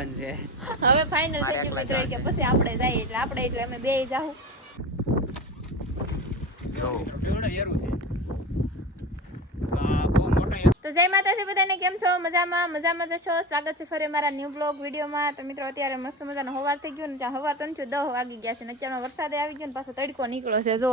હવે ફાઇનલ થઈ ગયું મિત્રો કે પછી આપણે જઈએ એટલે અમે બે જાહું. તો જય માતાજી બધાને, કેમ છો? મજામાં જશો. સ્વાગત છે ફરી મારા ન્યૂ બ્લોગ વિડીયોમાં. તો મિત્રો અત્યારે મસ્ત મજાનો હવાર થઈ ગયો ને, ત્યાં હવાર 10 વાગી ગયા છે ને અત્યારમાં વરસાદ આવી ગયો ને પાછો તડકો નીકળ્યો છે. જો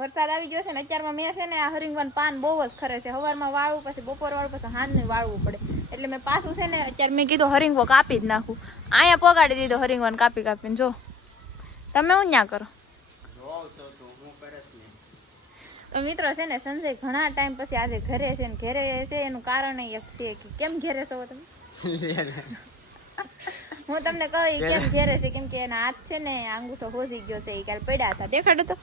વરસાદ આવી ગયો છે ને અત્યારમાં મેં છે ને આ હરિંગવન પાન બહુ જ ખરે છે. સવારમાં વાળવું, પછી બપોર વાળવું, પછી હાંજને વાળવું પડે. એટલે મેં પાછું છે ને અત્યારે મેં કીધું હરિંગવો કાપી જ નાખું. અહીંયા પગાડી દીધો હરિંગવન કાપીને. જો તમે હું ન્યા કરો મિત્રો. છે ને સંજય ઘણા ટાઈમ પછી આજે ઘરે છે ને ઘરે છે એનું કારણ એ છે કે કેમ ઘેરે છો તમે. હું તમને કહું કેમ ઘેરે છે, કેમ કે એના હાથ છે ને અંગૂઠો હોસી ગયો છે. એ કાલે પડ્યા હતા, દેખાડો તો.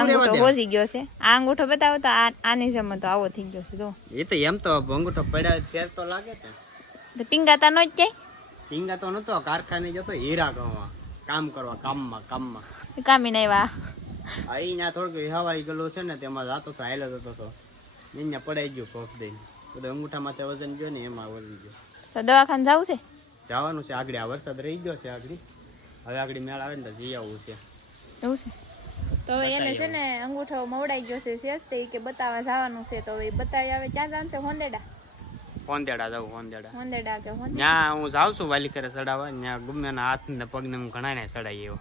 અંગૂઠો હોસી ગયો છે. આ અંગૂઠો બતાવો તો આની જેમ તો આવો થઈ ગયો છે. જો એ તો એમ તો અંગૂઠો પડ્યા ત્યારે તો લાગે ને. તો ટીંગાતા નો જ જાય. ટીંગાતો નતો, કારખાને જતો હીરા ગવા કામ કરવા, કામમાં કામી નહીં વા અહીંયા થોડુંક હવાઈ ગયેલું છે ને, તેમાં જાતો તો હાઈલો જતો તો અહીંયા પડાઈ ગયો પગ દઈને. બધું અંગૂઠામાં તે વજન ગયો ને એમાં વળી ગયો. તો દવાખાને જવું છે? જવાનું છે આગળ. આ વરસાદ રહી ગયો છે આગળ. હવે આગળ મેળ આવે ને તો જઈ આવવું છે. એવું છે? તો એને છે ને અંગૂઠો મવડાઈ ગયો છે સેજ તે કે બતાવવા જવાનું છે. તો એ બતાવી આવે. ક્યાં જવાનું છે? હોંદેડા જવું. હોંદેડા કે ત્યાં હું જાઉં છું વાલી કરે ચડાવવા. ત્યાં ગમે હાથ ને પગ ને હું ઘણા ને ચડાવી એવો.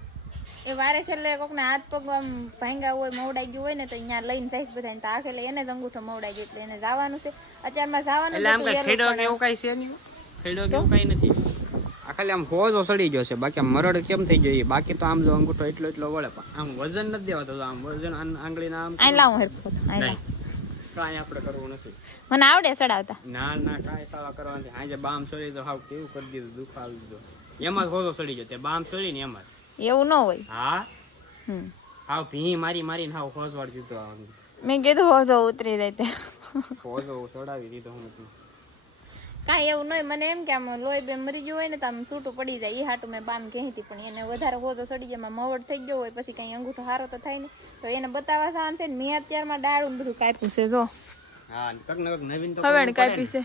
એ વારે ખેલે કોકને હાથ પગ આમ ભાંગા હોય, મવડાઈ ગયું હોય ને, તો અહીંયા લઈને જઈશ બધા. તો આ ખેલે એને જ અંગૂઠો મવડાઈ ગયો એટલે એને જવાનું છે. અત્યારમાં જવાનું એટલે આમ કઈ ખેડો કે એવું કઈ છે નહીં. ખેડો કે એવું કઈ નથી. આ ખાલી આમ હોજો સડી ગયો છે. બાકી આમ મરડ કેમ થઈ ગયો. બાકી તો આમ જો અંગૂઠો એટલો વળે, આમ વજન નથી દેવાતો. આમ વજન આંગળી ના આમ લાવું હેરખો કાંઈ આપણે કરવું નથી. મને આવડે ચડાવતા. ના કાંઈ સાવા કરવાની. આજે બામ સડી તો હાવ કેવું કરી દીધું, દુઃખ આવી દીધું. એમાં જ હોજો સડી ગયો. તે બામ સડી ને એમાં એવું ન હોય. હા હાવ ભી મારીને હાવ હોજવાડી દીધો. મેં કીધું હોજો ઉતરી જાય તે હોજો ચડાવી દીધો. હું કાંઈ એવું નહીં. મને એમ કે આમ લોહી બે મરી ગયું હોય ને તો આમ છૂટું પડી જાય. એ હાટું મેં બામ કહી હતી, પણ એને વધારે હોજો સડી જાય, મવડ થઈ ગયો હોય, પછી કઈ અંગૂઠો હારો તો થાય ને. તો એને બતાવવા સાન છે ને મેં અત્યારમાં ડાળું બધું કાપ્યું છે. જો હા નવીન તો હવે કાપી છે.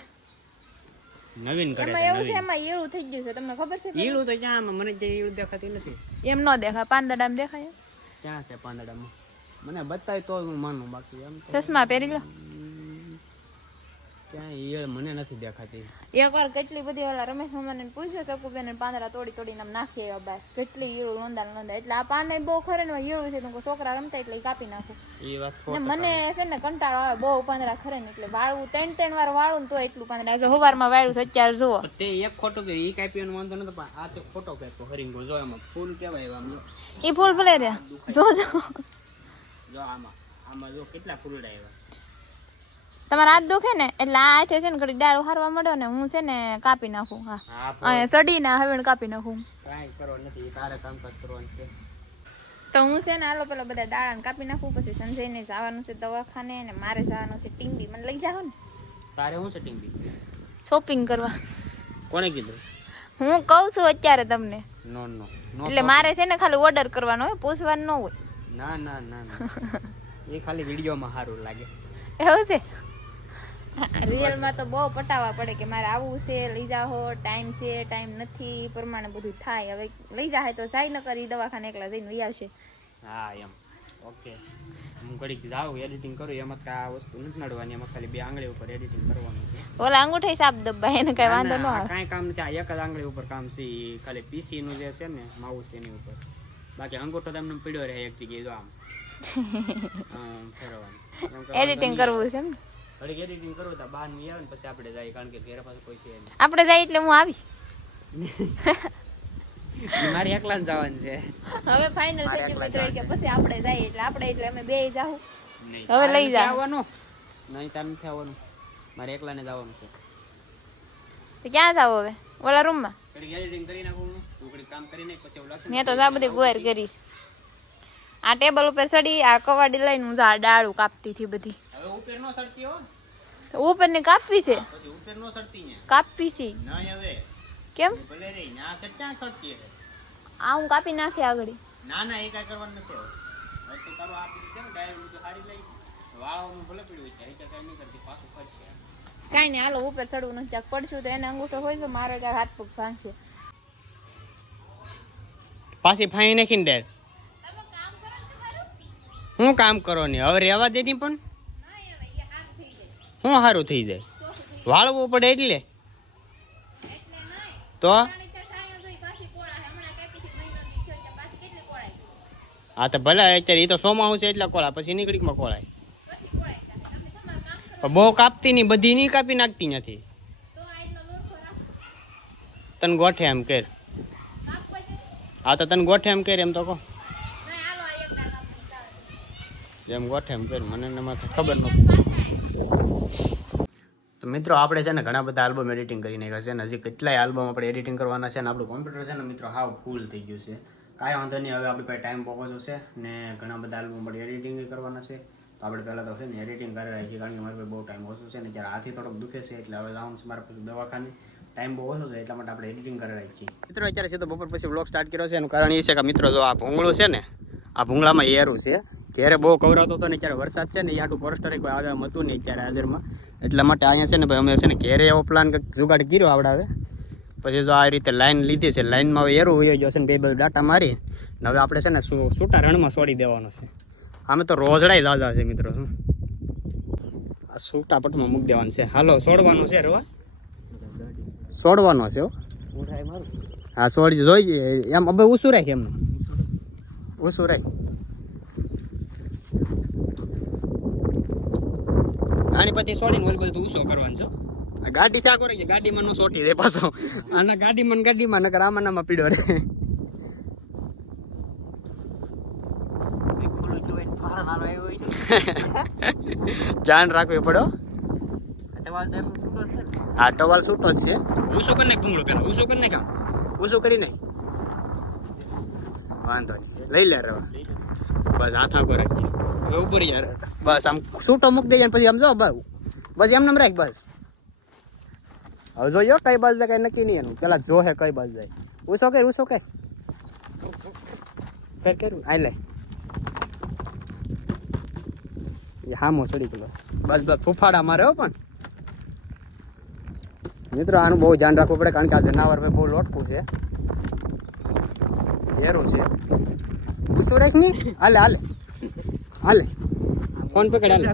નવીન કરે એમાં એવું છે, એમાં ઈળું થઈ ગયું છે. તમને ખબર છે? ઈળું તો ક્યાં? મને જે ઈળું દેખાતી નથી. એમ ન દેખાય, પાંદડામાં દેખાય. ક્યાં છે પાંદડામાં? મને બતાય તો હું માનું. બાકી એમ ચશ્મા પહેરી લો. ક્યાં ઈળ મને નથી દેખાતી. એકવાર કેટલી બધી ઓલા રમેશ મામાને પૂછ્યો, સકુબેન પાંદડા તોડીને આમ નાખી આવ્યા બહાર. કેટલી ઈળું લોંદા. એટલે આ પાને બહુ ખરે ને ઈળું છે. છોકરા રમતા એટલે કાપી નાખું. એ વાત મને છે ને કંટાળો આવે બહુ પાંદડા ખરે ને, એટલે વાળવું 3 વાર વાળું તો એટલું પાંદડા. સવારમાં વાળ્યું છે અત્યારે જુઓ. તે એક ખોટું કે ઈ કાપ્યો વાંધો નતો, પણ આ તો ખોટો કાપ્યો. હરિંગો જો એમાં ફૂલ કેવાય આમ. ઈ ફૂલ ભલે રહ્યા. જો આમાં જો કેટલા ફૂલડા આવ્યા. તમારા હાથ દુખે ને એટલે આ હાથે છે ને ઘડી દારૂ હારવા મળ્યો ને હું છે ને કાપી નાખું. હા સડી ને હવે કાપી નાખું. કાંઈ કરો નથી, તારે કામકાજ કરવાનું છે. તો હું છે ને હાલો પેલા બધા દાળાને કાપી નાખું. પછી સંજયને જવાનું છે દવાખાને ને મારે જવાનું છે ટીંબી. મને લઈ જાઓ ને. તારે શું છે ટીંબી? શોપિંગ કરવા. કોને કીધું? હું કહું છું અત્યારે તમને. નો એટલે મારે છે ને ખાલી ઓર્ડર કરવાનો હોય, પૂછવાનું ન હોય. ના એ ખાલી વિડીયોમાં સારું લાગે. એવું છે? રિયલમાં તો બહુ પટાવવા પડે કે મારે આવવું છે, લઈ જાઓ, ટાઈમ છે, ટાઈમ નથી, એ પ્રમાણે બધું થાય. હવે લઈ જાય તો જાય, ન કરી દવાખાને એકલા જઈને લઈ આવશે. હા એમ ઓકે. હું ઘડીક જાઉં, એડિટિંગ કરું. એમાં આ વસ્તુ નથી નડવાની. એમાં ખાલી 2 આંગળી ઉપર એડિટિંગ કરવાનું છે. ઓલા અંગૂઠે સાપ દબાય એને કઈ વાંધો ન આવે. કાંઈ કામ નથી. આ એક જ આંગળી ઉપર કામ છે. ખાલી પીસી નું જે છે ને માઉસ એની ઉપર. બાકી અંગૂઠો તમને પડ્યો રહે એક જગ્યાએ. જો આમ ફેરવાનું એડિટિંગ કરવું છે એમ ને. ઘડીક એડિટિંગ કરવું તો બહાર ની આવે ને પછી આપણે જાય. કારણ કે ઘેર પાસે કોઈ છે નહીં. આપણે જાય એટલે હું આવી. મારે એકલા જ જવાનું છે. હવે ફાઇનલ થઈ ગયું મિત્રો કે પછી આપણે જાય એટલે અમે બે જાહું. હવે લઈ જાવ આવવાનું નહીં. તાર નથી આવવાનું. મારે એકલા ને જવાનું છે. તો ક્યાં જાવ હવે? ઓલા રૂમ માં ઘડીક એડિટિંગ કરી નાખું. ઘડીક કામ કરી નાખ પછી ઓલા મેં તો આ બધી ગોર કરીશ. આ ટેબલ ઉપર ચડી આ કવાડી લઈને હું ડાળું કાપતી હતી બધી. હવે ઉપર નો સડતી હો. ઉપર ને કાપવી છે. પછી ઉપર નો સડતી ને કાપવી છે. નહીં હવે કેમ? ભલે રે ના સચ્ચા સડતી હે. આ હું કાપી નાખી આગળ. ના એ કાઈ કરવાનું નથી. હવે તો તારો આ બધી છે ને ડાયરેક્ટ તો હારી લઈ વાળવાનું ભલે પીડ્યું છે એટલે કઈ નહીં કરતી પાછું ફરશે કાંઈ નહીં, હાલો ઉપર ચડવું નથી, ક્યાંક પડશું તો એને અંગૂઠો હોય તો મારો ક્યાંક હાથ પગ ભાંગશે. પાછી ફાઈ નાખીને ડેર હું કામ કરો ને હવે રહેવા દેતી પણ શું સારું થઈ જાય વાળવું પડે એટલે તો હા તો ભલે અત્યારે એ તો સોમાં છે એટલે કોળા પછી નીકળીમાં કોળાય બહુ કાપતી નહીં, બધી નહીં કાપી નાખતી નથી. તને ગોઠે એમ કર, હા તો તને ગોઠે એમ કર એમ તો કહો, જેમ ગોઠે એમ કર, મને ખબર નથી. તો મિત્રો આપણે છે ને ઘણા બધા આલ્બમ એડિટિંગ કરી નાખ્યા છે ને હજી કેટલાય આલ્બમ આપણે એડિટિંગ કરવાના છે ને આપણું કોમ્પ્યુટર છે ને મિત્રો હાવ ફૂલ થઈ ગયું છે. કાંઈ વાંધો નહીં, હવે આપણી પાસે ટાઈમ પહોંચો છે ને ઘણા બધા આલ્બમ આપણે એડિટિંગ કરવાના છે. તો આપણે પહેલાં તો છે ને એડિટિંગ કરી રાખીએ, કારણ કે મારી પાસે બહુ ટાઈમ ઓછો છે ને જ્યારે હાથી થોડોક દુખે છે એટલે હવે જવાનું છે મારા પછી દવાખાને, ટાઈમ બહુ ઓછો છે એટલા માટે આપણે એડિટિંગ કરી રાખીએ. મિત્રો અત્યારે છે તો બપોર પછી વ્લોગ સ્ટાર્ટ કર્યો છે એનું કારણ એ છે કે મિત્રો જો આ ભૂંગળું છે ને આ ભૂંગળામાં એરું છે, ઘેરે બહુ કવરાતો હતો ને ત્યારે વરસાદ છે ને એ આટલું પોસ્ટર કોઈ આવે એમ હતું નહીં અત્યારે હાજરમાં, એટલા માટે અહીંયા છે ને ભાઈ અમે છે ને ઘેરે એવો પ્લાન જુગાડ કર્યો આવડાવે. પછી જો આ રીતે લાઈન લીધી છે, લાઈનમાં હવે એરું હોઈ ગયો છે ને બે બધું ડાટા મારી ને હવે આપણે છે ને છૂટા રણમાં છોડી દેવાનો છે. આમે તો રોજડાય દાદા છે મિત્રો, શું આ છૂટા પટમાં મૂકી દેવાનું છે. હાલો છોડવાનું છે, રવા છોડવાનો છે. હા છોડી જોઈ એમ હવે ઉસું રાખ, એમનું ઉસું રાખ. આની પછી છોડીને ઓલ બધું ઉસો કરવાનું છે. આ ગાડી ત્યાં કરે છે, ગાડીમાં નો સોટી દે પાછો, આના ગાડીમાં નકર આમાં નામાં પીડો રે. ધ્યાન રાખવું પડો. હા ટવાલ છૂટો જ છે. ઉસો કરી નાખ ભૂંગળો પેલા, ઉસો કરી નાખ, ઉસો કરી નાખ, વાંધો નહીં લઈ લે રવા. બસ હાથ આખો રાખી ઉપર યાર, બસ આમ છૂટો મૂકી દેજે પછી આમ જો બસ એમને રાખ બસ. હવે જોયો કઈ બાજુ જાય કઈ નક્કી નહીં એનું, પેલા જો હે કઈ બાજુ જાય. ઉસો કર કર્યું આ લે હામો સડી ગયો બસ ફૂફાડા મારે હો. પણ મિત્રો આનું બહુ ધ્યાન રાખવું પડે કારણ કે આ જનાવર બહુ લોટકું છે, ઘેરું છે. ઉસો રાખ ની હાલે ફોન પકડ હાલે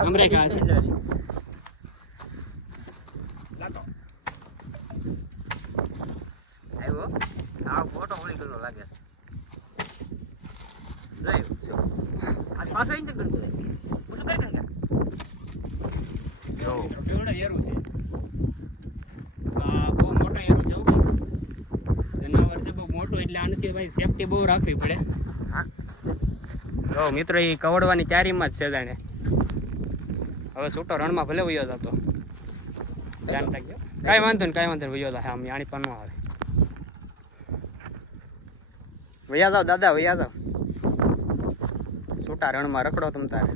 આમ રાખ. ફોટો મળી ગયો લાગે એરું છે. બહુ મોટો એરું છે, જનાવર છે બહુ મોટું એટલે આનાથી ભાઈ સેફટી બહુ રાખવી પડે. જો મિત્રો એ કવડવાની ચારીમાં જ છે જાણે. હવે છૂટો રણમાં ભલે વયો જતો, ધ્યાન રાખજો. કાંઈ વાંધો ને વયો જાય આમ આણી પણ ન આવે. વયા જાવ દાદા, વયા જાવ, છૂટા રણમાં રખડો તમ તારે.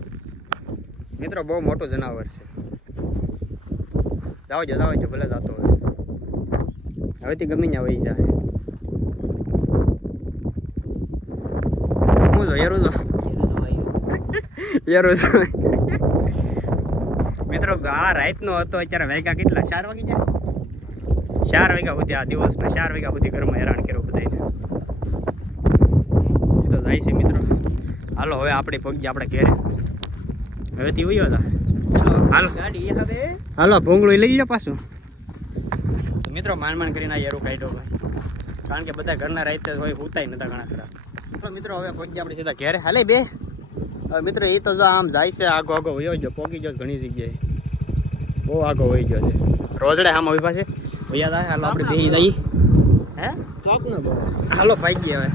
મિત્રો બહુ મોટું જનાવર છે. જાવ જો ભલે જતો હોય, હવેથી ગમી ત્યાં વહી જાય. હું જો એરું મિત્રો આ રાતનો હતો, અત્યારે વાગ્યા કેટલા 4 વાગી જાય, 4 વાગ્યા સુધી આ દિવસના 4 વાગ્યા સુધી ઘરમાં હેરાન કર્યું બધાને. એ તો જાય છે મિત્રો. હાલો હવે આપણે પગી આપણે ઘેરે, હવેથી વયો હતા. હાલો ભૂંગળું લઈ લો પાછું. તો મિત્રો માંડ કરીને આ એરું કાઢ્યો ભાઈ, કારણ કે બધા ઘરના રાતે હોય ઉતાય નતા ઘણા ખરા. મિત્રો હવે પગી આપણે સીધા ઘેરે હાલે બે. હવે મિત્રો એ તો જો આમ જાય છે આગો વયો ગયો, પોગી ગયો ઘણી જગ્યાએ, બહુ આગો વહી ગયો છે. રોજડે આમ આવી પાસે વૈયા થાય. હાલો આપણે બેસી જઈએ. હે ચોક ન બહુ હાલો ભાગીએ હવે.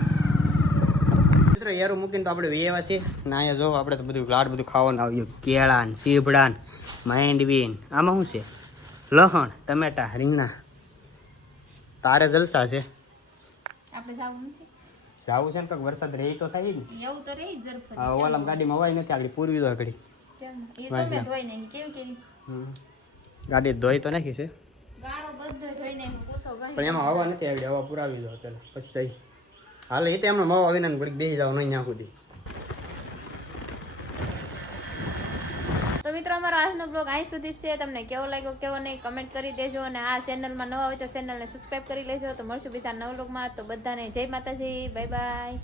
મિત્રો એરું મૂકીને તો આપણે વેવા છીએ ને અહીંયા જો આપણે તો બધું લાડ બધું ખાવાનું આવ્યું, કેળા ને સીભડા ને માંડવી ને આમાં શું છે, લસણ ટમેટા રીંગણા. તારે જલસા છે. આપણે જાવું નથી, જાવું છે ને તો વરસાદ રહી તો થાય ને એવું તો રહી જરફરી. હા ઓલામ ગાડીમાં હવાય નથી આગળ પૂરવી દો આગળ. એ તો મેં ધોઈ નાખી કેવી ગાડી ધોઈ તો નાખી છે, ગારો બધો ધોઈ નાખી પૂછો ગઈ, પણ એમાં હવા નથી આગળ, હવા પુરાવી દો પેલા પછી સહી. હાલ એ તો એમનો મવા આવીને ઘડીક બેસી જાવ નહીં ત્યાં સુધી. તો મિત્રો અમારો આજનો બ્લોગ અહીં સુધી જ છે. તમને કેવો લાગ્યો કેવો નહીં કમેન્ટ કરી દેજો, અને આ ચેનલમાં નવા હોય તો ચેનલને સબસ્ક્રાઈબ કરી લેજો. તો મળશું બીજા નવા બ્લોગમાં. તો બધાને જય માતાજી, બાય બાય.